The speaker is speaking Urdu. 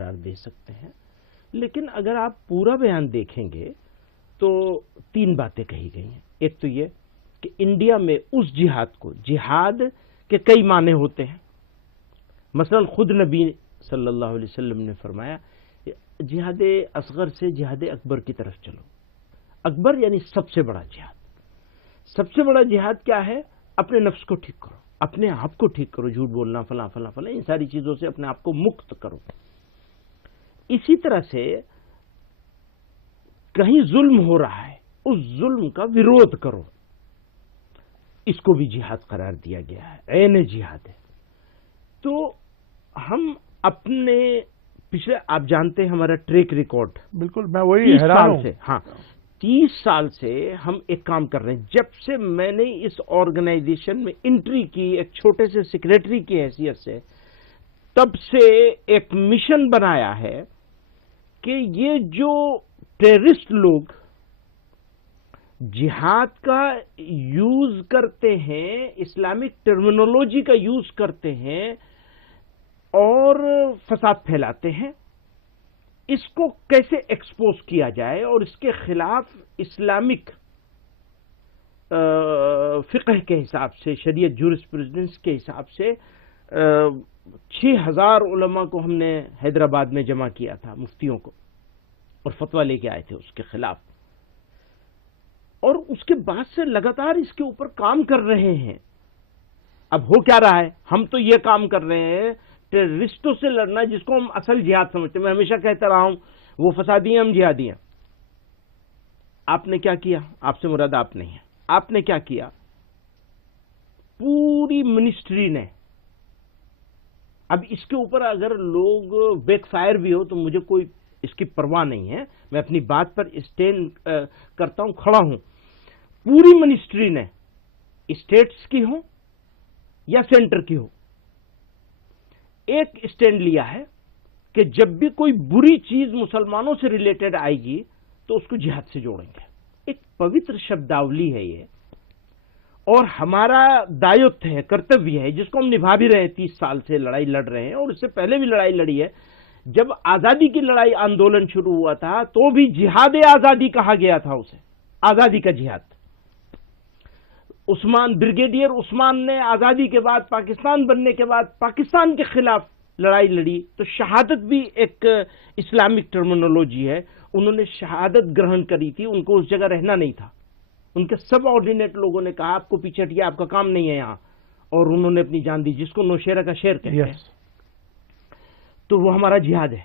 قرار دے سکتے ہیں، لیکن اگر آپ پورا بیان دیکھیں گے تو 3 باتیں کہی گئی ہیں۔ ایک تو یہ کہ انڈیا میں اس جہاد کو، جہاد کے کئی معنی ہوتے ہیں، مثلا خود نبی صلی اللہ علیہ وسلم نے فرمایا جہاد اصغر سے جہاد اکبر کی طرف چلو۔ اکبر یعنی سب سے بڑا جہاد۔ سب سے بڑا جہاد کیا ہے؟ اپنے نفس کو ٹھیک کرو، اپنے آپ کو ٹھیک کرو، جھوٹ بولنا، فلاں فلاں فلاں، ان ساری چیزوں سے اپنے آپ کو مکت کرو۔ اسی طرح سے کہیں ظلم ہو رہا ہے، اس ظلم کا ویرودھ کرو، اس کو بھی جہاد قرار دیا گیا ہے، عین جہاد ہے۔ تو ہم اپنے پچھلے، آپ جانتے ہیں ہمارا ٹریک ریکارڈ، بالکل میں وہی حیران ہوں۔ 30 سال سے ہم ایک کام کر رہے ہیں۔ جب سے میں نے اس آرگنائزیشن میں انٹری کی ایک چھوٹے سے سیکریٹری کی حیثیت سے، تب سے ایک مشن بنایا ہے کہ یہ جو ٹیررسٹ لوگ جہاد کا یوز کرتے ہیں، اسلامک ٹرمینولوجی کا یوز کرتے ہیں اور فساد پھیلاتے ہیں، اس کو کیسے ایکسپوز کیا جائے اور اس کے خلاف اسلامک فقہ کے حساب سے، شریعت جورسپروڈنس کے حساب سے 6000 علماء کو ہم نے حیدرآباد میں جمع کیا تھا، مفتیوں کو، اور فتویٰ لے کے آئے تھے اس کے خلاف۔ اور اس کے بعد سے لگاتار اس کے اوپر کام کر رہے ہیں۔ اب ہو کیا رہا ہے؟ ہم تو یہ کام کر رہے ہیں ٹیررسٹوں سے لڑنا، جس کو ہم اصل جہاد سمجھتے ہیں۔ میں ہمیشہ کہتا رہا ہوں وہ فسادی ہیں، ہم جہادی ہیں۔ آپ نے کیا کیا؟ آپ سے مراد آپ نہیں ہے۔ آپ نے کیا کیا؟ پوری منسٹری نے، اب اس کے اوپر اگر لوگ بیک فائر بھی ہو تو مجھے کوئی اس کی پرواہ نہیں ہے، میں اپنی بات پر اسٹینڈ کرتا ہوں، کھڑا ہوں۔ پوری منسٹری نے، اسٹیٹس کی ہو یا سینٹر کی ہو، ایک اسٹینڈ لیا ہے کہ جب بھی کوئی بری چیز مسلمانوں سے ریلیٹڈ آئے گی تو اس کو جہاد سے جوڑیں گے۔ ایک پوتر شبداولی ہے یہ، اور ہمارا دایتو ہے، کرتویہ ہے، جس کو ہم نبھا بھی رہے ہیں۔ 30 سال سے لڑائی لڑ رہے ہیں، اور اس سے پہلے بھی لڑائی لڑی ہے۔ جب آزادی کی لڑائی آندولن شروع ہوا تھا تو بھی جہاد آزادی کہا گیا تھا اسے، آزادی کا جہاد۔ بریگیڈیئر عثمان نے آزادی کے بعد، پاکستان بننے کے بعد، پاکستان کے خلاف لڑائی لڑی، تو شہادت بھی ایک اسلامک ٹرمینولوجی ہے۔ انہوں نے شہادت گرہن کری تھی، ان کو اس جگہ رہنا نہیں تھا۔ ان کے سب آرڈینیٹ لوگوں نے کہا آپ کو پیچھے ہٹیے، آپ کا کام نہیں ہے یہاں، اور انہوں نے اپنی جان دی، جس کو نوشیرہ کا شعر کہتے ہیں۔ تو وہ ہمارا جہاد ہے۔